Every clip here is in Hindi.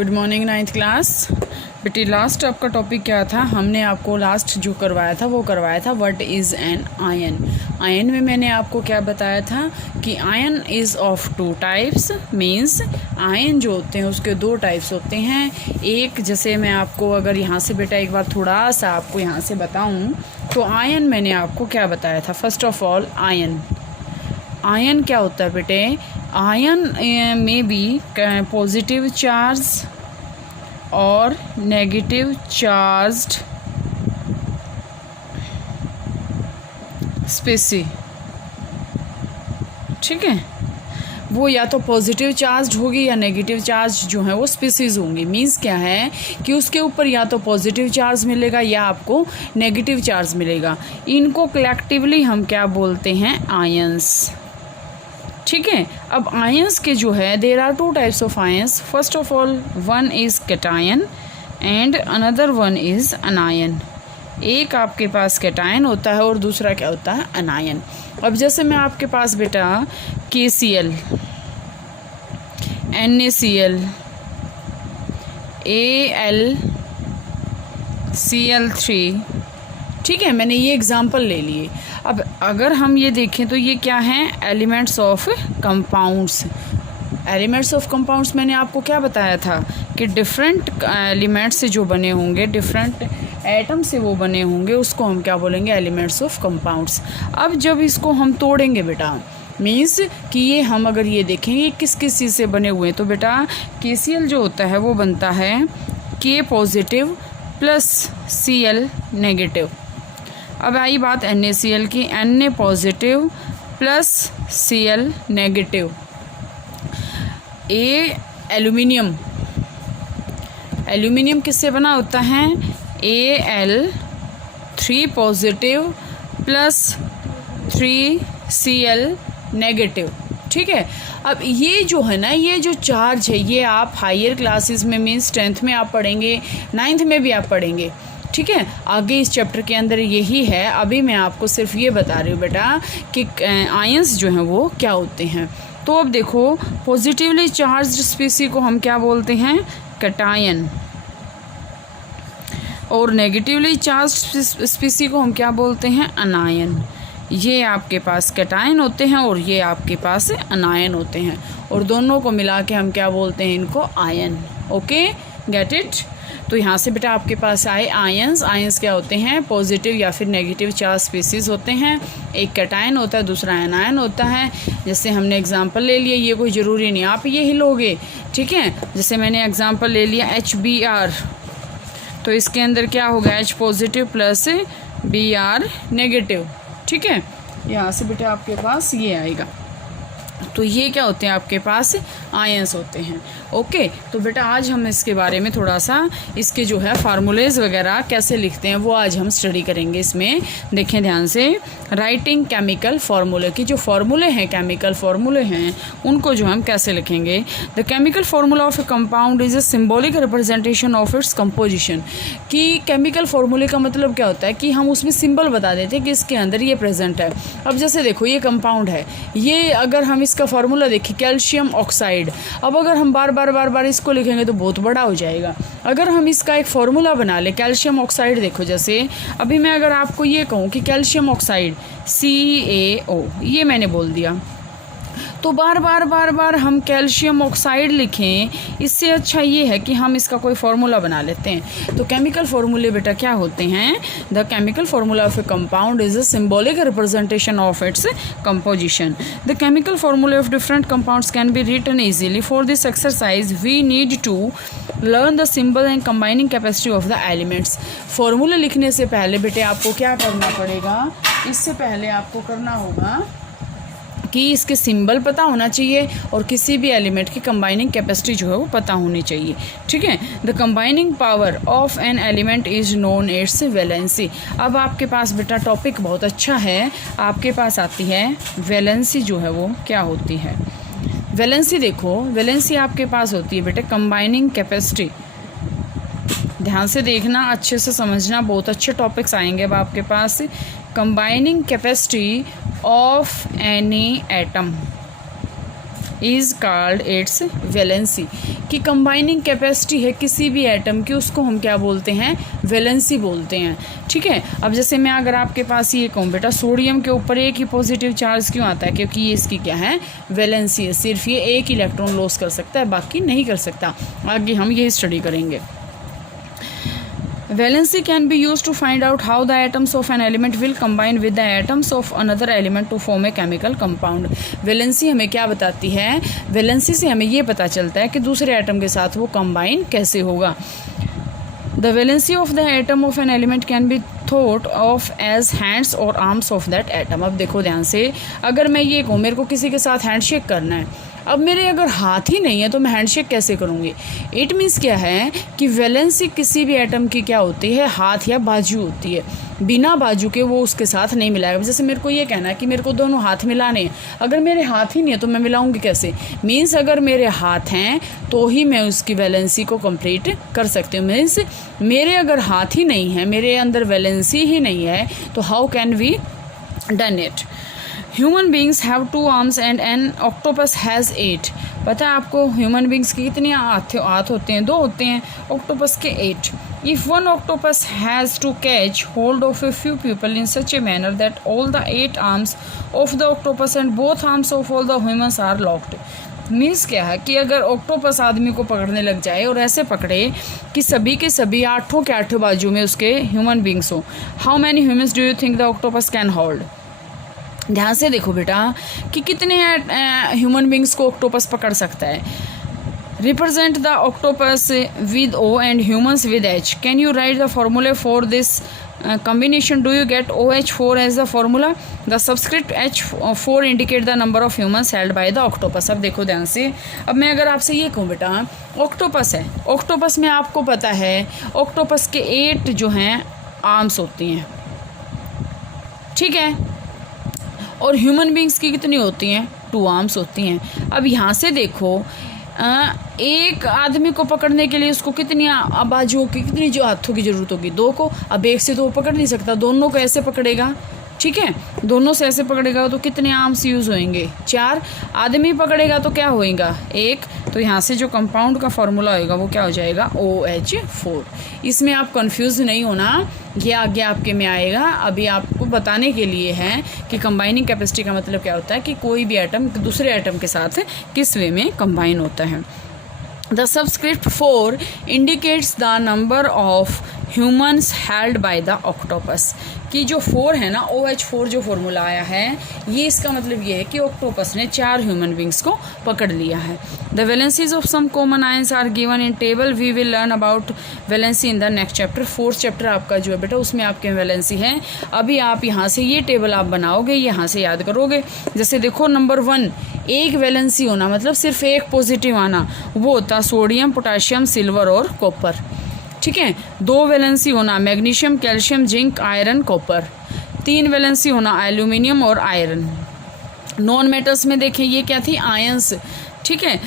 Good morning ninth class. बेटी लास्ट आपका टॉपिक क्या था? हमने आपको लास्ट जो करवाया था वो करवाया था what is an ion. Ion में मैंने आपको क्या बताया था कि ion is of two types, means ion जो होते हैं उसके दो टाइप्स होते हैं। एक, जैसे मैं आपको अगर यहाँ से बेटा एक बार थोड़ा सा आपको यहाँ से बताऊँ तो आयन मैंने आपको क्या बताया था। फर्स्ट ऑफ ऑल आयन क्या होता है बेटे? आयन में भी पॉजिटिव चार्ज और नेगेटिव चार्ज्ड स्पेसी, ठीक है, वो या तो पॉजिटिव चार्ज होगी या नेगेटिव चार्ज जो है वो स्पीसीज होंगी। मीन्स क्या है कि उसके ऊपर या तो पॉजिटिव चार्ज मिलेगा या आपको नेगेटिव चार्ज मिलेगा। इनको कलेक्टिवली हम क्या बोलते हैं? आयंस, ठीक है। अब आयंस के जो है there are two types of ions. First of all one is cation and another one is anion. एक आपके पास कैटायन होता है और दूसरा क्या होता है? अनायन। अब जैसे मैं आपके पास बेटा KCl, NaCl, AlCl3, ठीक है, मैंने ये एग्जाम्पल ले लिए। अब अगर हम ये देखें तो ये क्या हैं? Elements of compounds. Elements of compounds मैंने आपको क्या बताया था कि डिफरेंट एलिमेंट्स से जो बने होंगे, डिफरेंट एटम से वो बने होंगे, उसको हम क्या बोलेंगे? Elements of compounds. अब जब इसको हम तोड़ेंगे बेटा, मीन्स कि ये हम अगर ये देखें ये किस किस चीज़ से बने हुए हैं, तो बेटा KCl जो होता है वो बनता है K positive plus Cl negative. अब आई बात NaCl की, Na positive plus Cl negative. Aluminium किससे बना होता है? Al3 positive plus 3Cl negative, ठीक है। अब ये जो है ना, ये जो चार्ज है ये आप हायर क्लासेस में मीन्स 10th में आप पढ़ेंगे, 9th में भी आप पढ़ेंगे, ठीक है। आगे इस चैप्टर के अंदर यही है। अभी मैं आपको सिर्फ ये बता रही हूँ बेटा कि आयंस जो हैं वो क्या होते हैं। तो अब देखो, पॉजिटिवली चार्ज्ड स्पीसी को हम क्या बोलते हैं? कैटायन। और नेगेटिवली चार्ज्ड स्पीसी को हम क्या बोलते हैं? अनायन। ये आपके पास कैटायन होते हैं और ये आपके पास अनायन होते हैं, और दोनों को मिला के हम क्या बोलते हैं? इनको आयन। Okay, get it. तो यहाँ से बेटा आपके पास आए आयंस। आयंस क्या होते हैं? पॉजिटिव या फिर नेगेटिव चार्ज स्पीसीज होते हैं। एक कैटायन होता है, दूसरा एनायन होता है। जैसे हमने एग्जांपल ले लिया, ये कोई ज़रूरी नहीं आप ये ही लोगे, ठीक है। जैसे मैंने एग्जांपल ले लिया HBr, तो इसके अंदर क्या होगा? H positive plus Br negative, ठीक है। यहाँ से बेटा आपके पास ये आएगा। तो ये क्या होते हैं? आपके पास आयंस होते हैं। ओके, तो बेटा आज हम इसके बारे में थोड़ा सा इसके जो है फार्मूलेज वगैरह कैसे लिखते हैं वो आज हम स्टडी करेंगे। इसमें देखें ध्यान से, राइटिंग केमिकल फार्मूले की जो फार्मूले हैं, केमिकल फार्मूले हैं, उनको जो हम कैसे लिखेंगे। The chemical formula of a compound is a symbolic representation of its composition. कि केमिकल फार्मूले का मतलब क्या होता है कि हम उसमें सिंबल बता देते हैं कि इसके अंदर ये प्रेजेंट है। अब जैसे देखो ये कंपाउंड है, ये अगर हम इसका फार्मूला देखें कैल्शियम ऑक्साइड। अब अगर हम बार बार इसको लिखेंगे तो बहुत बड़ा हो जाएगा। अगर हम इसका एक फार्मूला बना ले कैल्शियम ऑक्साइड, देखो जैसे अभी मैं अगर आपको ये कहूँ कि कैल्शियम ऑक्साइड CaO, ये मैंने बोल दिया, तो बार बार हम कैल्शियम ऑक्साइड लिखें, इससे अच्छा ये है कि हम इसका कोई फार्मूला बना लेते हैं। तो केमिकल फार्मूले बेटा क्या होते हैं? The chemical formula of a compound is a symbolic representation of its composition. The chemical फार्मूले of different compounds can be written easily. For this exercise we need to learn the symbol and combining capacity of the elements. फार्मूले लिखने से पहले बेटे आपको क्या करना पड़ेगा? इससे पहले आपको करना होगा कि इसके सिंबल पता होना चाहिए और किसी भी एलिमेंट की कंबाइनिंग कैपेसिटी जो है वो पता होनी चाहिए, ठीक है। The combining power of an element is known it's valency. अब आपके पास बेटा टॉपिक बहुत अच्छा है, आपके पास आती है वैलेंसी जो है वो क्या होती है। वैलेंसी देखो, वैलेंसी आपके पास होती है बेटा कंबाइनिंग कैपेसिटी। ध्यान से देखना, अच्छे से समझना, बहुत अच्छे टॉपिक्स आएंगे अब आपके पास। Combining capacity of any atom, is called its valency, कि कंबाइनिंग कैपेसिटी है किसी भी एटम की, उसको हम क्या बोलते हैं, वैलेंसी बोलते हैं। ठीक है, अब जैसे मैं अगर आपके पास ये कहूँ बेटा सोडियम के ऊपर एक ही पॉजिटिव चार्ज क्यों आता है, क्योंकि ये इसकी क्या है, वैलेंसी है, सिर्फ ये एक इलेक्ट्रॉन लॉस कर सकता है, बाकी नहीं कर सकता। आगे हम ये स्टडी करेंगे। Valency can be used to find out how the atoms of an element will combine with the atoms of another element to form a chemical compound. Valency हमें क्या बताती है, वैलेंसी से हमें ये पता चलता है कि दूसरे एटम के साथ वो कंबाइन कैसे होगा। The valency of the atom of an element can be thought of as hands or arms of that atom. अब देखो ध्यान से, अगर मैं ये कहूँ मेरे को किसी के साथ हैंडशेक करना है, अब मेरे अगर हाथ ही नहीं है तो मैं हैंडशेक कैसे करूँगी। इट मीन्स क्या है कि वैलेंसी किसी भी एटम की क्या होती है, हाथ या बाजू होती है, बिना बाजू के वो उसके साथ नहीं मिलाएगा। जैसे मेरे को ये कहना है कि मेरे को दोनों हाथ मिलाने हैं, अगर मेरे हाथ ही नहीं है तो मैं मिलाऊंगी कैसे। मीन्स अगर मेरे हाथ हैं तो ही मैं उसकी वैलेंसी को कंप्लीट कर सकती हूँ। मीन्स मेरे अगर हाथ ही नहीं है, मेरे अंदर वैलेंसी ही नहीं है, तो how can we done it. Human beings have 2 arms and an octopus has 8। पता है आपको ह्यूमन बींग्स की कितने हाथ होते हैं, 2 होते हैं, ऑक्टोपस के 8। If one octopus has to catch hold of a few people in such a manner that all the 8 arms of the octopus and both arms of all the humans are locked. Means क्या है कि अगर ऑक्टोपस आदमी को पकड़ने लग जाए और ऐसे पकड़े कि सभी के सभी 8 के 8 बाजू में उसके ह्यूमन बींग्स हो, how many humans do you think the octopus can hold. ध्यान से देखो बेटा कि कितने ह्यूमन बींग्स को ऑक्टोपस पकड़ सकता है। Represent the octopus with O and humans with H. Can you write the formula for this combination? Do you get OH4 as the formula? The subscript H4 indicate the number of humans held by the octopus. अब देखो ध्यान से, अब मैं अगर आपसे ये कहूँ बेटा ऑक्टोपस है, ऑक्टोपस में आपको पता है ऑक्टोपस के 8 जो हैं आर्म्स होती हैं, ठीक है, और ह्यूमन बींग्स की कितनी होती हैं, 2 आर्म्स होती हैं। अब यहाँ से देखो एक आदमी को पकड़ने के लिए उसको कितनी बाजुओं की, कितनी जो हाथों की ज़रूरत होगी, 2 को। अब एक से तो वो पकड़ नहीं सकता, दोनों को ऐसे पकड़ेगा, ठीक है, दोनों से ऐसे पकड़ेगा तो कितने आर्म्स यूज़ होंगे, 4। आदमी पकड़ेगा तो क्या होएगा, 1। तो यहाँ से जो कंपाउंड का फॉर्मूला होएगा वो क्या हो जाएगा, OH4। इसमें आप कंफ्यूज नहीं होना, ये आगे आपके में आएगा। अभी आपको बताने के लिए है कि कंबाइनिंग कैपेसिटी का मतलब क्या होता है, कि कोई भी एटम दूसरे एटम के साथ किस वे में कंबाइन होता है। The subscript 4 indicates the number of humans held by the octopus, कि जो 4 है ना, OH4 जो फॉर्मूला आया है, ये इसका मतलब ये है कि ऑक्टोपस ने 4 ह्यूमन बींग्स को पकड़ लिया है। The valencies of some common ions are given in table, we will learn about valency in the next chapter. 4th chapter आपका जो है बेटा उसमें आपके वैलेंसी है। अभी आप यहाँ से ये टेबल आप बनाओगे, यहाँ से याद करोगे। जैसे देखो नंबर 1, एक वैलेंसी होना मतलब सिर्फ एक पॉजिटिव आना, वो होता सोडियम, पोटाशियम, सिल्वर और कॉपर, ठीक है। 2 वैलेंसी होना magnesium, calcium, zinc, iron, copper. 3 valency होना एल्यूमिनियम और आयरन। नॉन मेटल्स में देखें ये क्या थी, आयंस, ठीक है,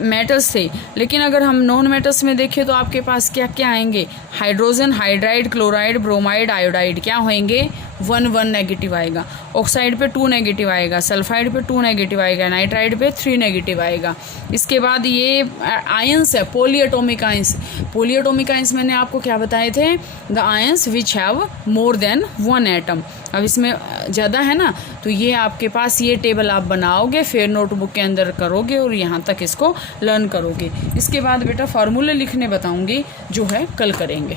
मेटल्स थे। लेकिन अगर हम नॉन मेटल्स में देखें तो आपके पास क्या क्या आएंगे, hydrogen, hydride, chloride, bromide, iodide, क्या होंगे, 1 नेगेटिव आएगा। ऑक्साइड पे 2 नेगेटिव आएगा, सल्फाइड पे 2 नेगेटिव आएगा, नाइट्राइड पे 3 नेगेटिव आएगा। इसके बाद ये आयंस है, पॉलीएटॉमिक आयंस। पॉलीएटॉमिक आयंस मैंने आपको क्या बताए थे, the ions which have more than 1 atom. अब इसमें ज़्यादा है ना, तो ये आपके पास ये टेबल आप बनाओगे, फिर नोटबुक के अंदर करोगे और यहाँ तक इसको लर्न करोगे। इसके बाद बेटा फार्मूले लिखने बताऊँगी, जो है कल करेंगे।